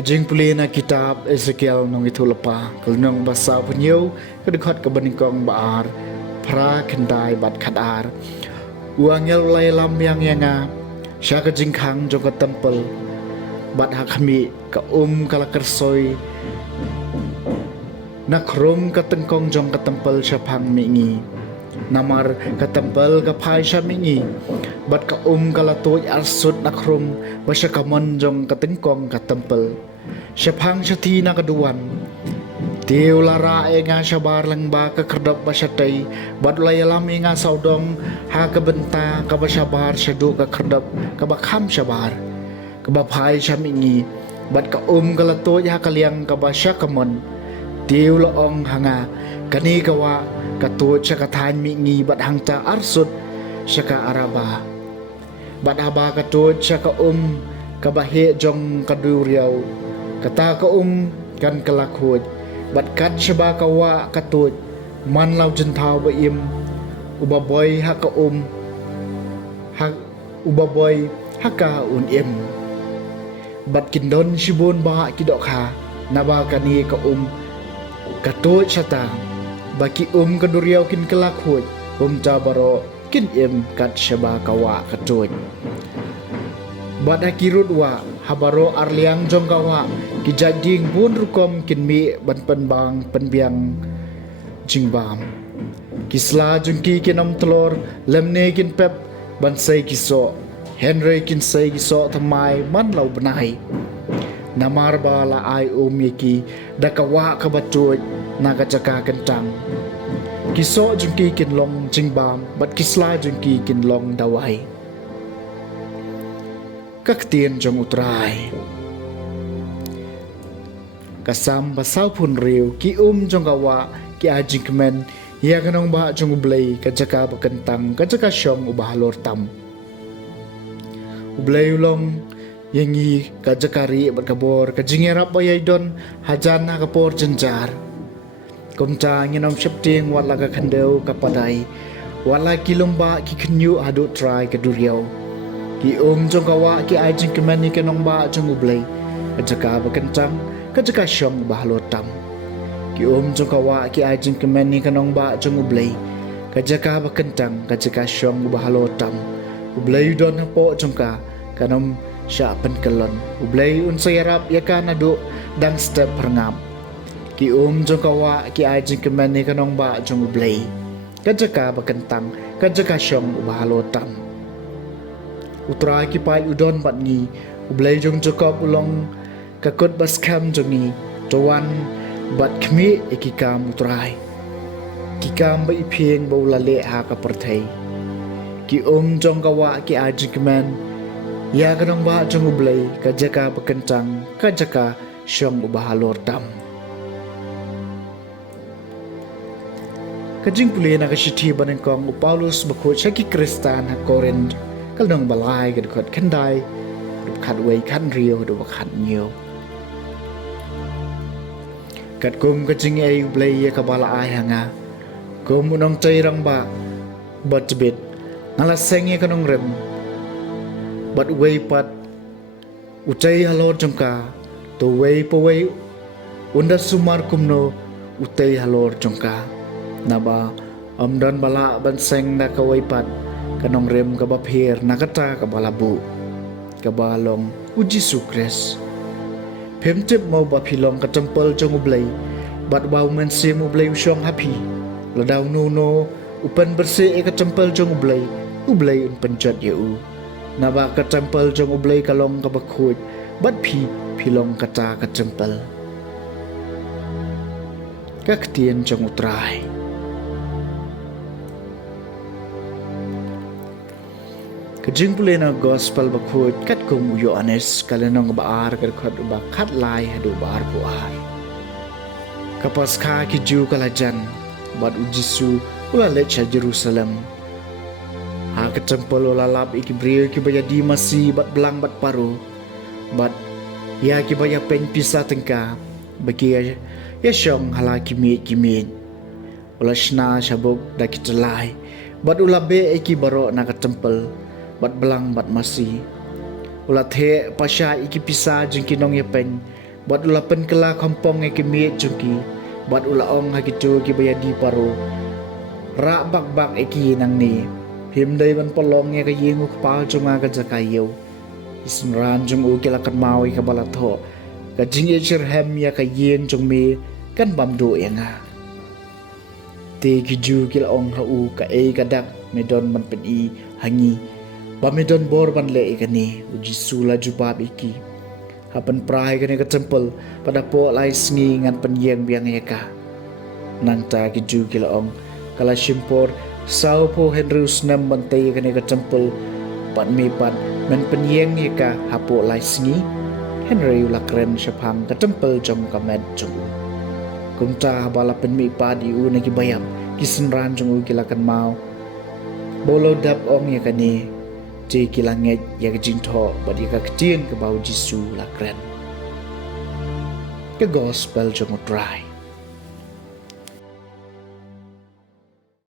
Kajing puli na kitab Ezekiel nong itulapa kalnong basa punyo kadukhat kabaningkong baar pra kendai bat khadar uangel ulai lam yang yanga sya kajing khang jong ka tempel bat hakmi ka kala kersoi nakrum ka tengkong jong ka tempel syapang mingi namar ka tempel ka phai sya mingi bat ka kala toy arsut nakrum basya kamon jong ka tengkong ka tempel syapang syati na kaduan Tiw lara nga syabar lang ba ka kerdap basyatay badulay alam nga saudong ha kabenta ka basyabar syadu ka kerdap ka bakham syabar ka baphay syamingi bat ka kalatoy ha kaliang ka basya kamon tiw loong hanga kani kawa katut sya katan mingi bat hangta arsut sya ka araba bat haba katut sya ka kabahe jong kaduriyaw kata ka kan kalakhut bat kat syaba kawa katut man lau jentaw ba im ubaboy ha ka ha ubaboy ha ka im bat kindon shibun ba kidok ha naba kani ka katut syata baki kaduriyaw kin kalakhut jabaro kin im kat syaba kawa katut bat hakirut wa habaro arliang jong kawa kijading bun rukom kinmi ban penbang penbiang jingbam kisla jungki kinom telor lemne kin pep ban sei kiso henry kin sei kiso thamai man lau benai namar bala ai yaki dakawa kabacuj naga jaka kentang kiso jungki kin long jingbam bat kisla jungki kin long dawai kaktien jong utrai kasam basau pun riu ki jong kawa ki ajing kemen ya kanong ba jong ublay kajaka bakentang kajaka syong ubahalor tam ublay ulong yangi kajakari berkabor kajingerap bayay don hajan na kapor jenjar kumca nginom syepting wala ka kandau kapadai wala kilomba ki kenyu adu try kaduriyaw ki jong kawa ki ajing kemen ni kanong ba jong ublay kajaka bakentang kajaka syong bahalo tam ki jong kawa ki ajing kemen ni kanong ba jong ublay kajaka bakentang kajaka syong bahalo tam ublay don hapo jong ka kanom sya penkelon ublay unsayarap yakan adu dang step rangap ki jong kawa ki ajing kemen ni kanong ba jong ublay kajaka bakentang kajaka syong bahalo tam utra ki pai udon bat ngi ublay jong jokop ulong kakut baskam jongi towan bat khmi ikikam utrai kikam ba ipheng ba ulale ha ka perthai ki jong kawa ki ajikman ya kanong ba jong ublay kajaka bakentang kajaka syong ubahalor tam kajing puli na kashiti banengkong Paulus bakut syaki kristan ha Korinth kalnong balai gadkot kandai khat wei khan rio do khat nyo kat kum kajing ay ublay ka bala ay hanga kum unong chay rang ba bat bit nalaseng ya kanong rem bat wei pat ucay halor jongka to wei po wei unda sumar kumno utay halor jongka naba amdan bala banseng na ka wei pat kanong rem ka bapher nakata ka balabu ka balong ujisu kres Pemtip mau bapilong katempel jong ublay bat bau mensim ublay usyong happy ladau nuno upan bersih katempel jong ublay ublay un penjat ya u naba ka temple jong ublay kalong ka bakhut bat philong ka cha ka temple ka ktien jong utrai kajing pule na gospel bakhut kat kong uyo anes kalenong baar ka khat ba khat lai hadu baar pu ar kapas kha ki ju kalajan bat ujisu ula lecha Jerusalem ha ka temple ula lab iki brio ki baya di masi bat belang bat paru bat ya ki baya pen pisa tengka bagi ya syong hala ki mi ula shna shabuk da ki telai bat ula be iki baro na ka temple bat belang bat masi ula the pasha iki pisa jengki nong ya pen bat ula pen kela kampong iki mi jengki bat ula ong hakitu ki baya di paru ra bak iki nang ni him dai ban polong ya ka yengu pa chunga ka jakayo isin ran jung u kila kan mawi ka balatho ka jing echir hem ya ka yen jung me kan bam do nga te ki ju kila ong ha u ka e ka dak me don man pen i hangi ba me don bor ban le ka ni uji sula ju bab iki hapan prai ka ni ka temple pada po lai sngi ngan pen yeng biang ya ka nang ta ki ju kila ong kala shimpor sao po henrus nam bantai ka ni ka temple pat me pat men pen yeng ya ka hapo lai sngi henry ulakren shapang ka temple jong ka med jong kung ta bala pen mi pa di u na ki bayam kisin ran jong u kilakan mau bolo dap ong ya ka ni je kilanget ya ka jing tho badi ka ktien ka bau jisu lakren ka gospel jong utrai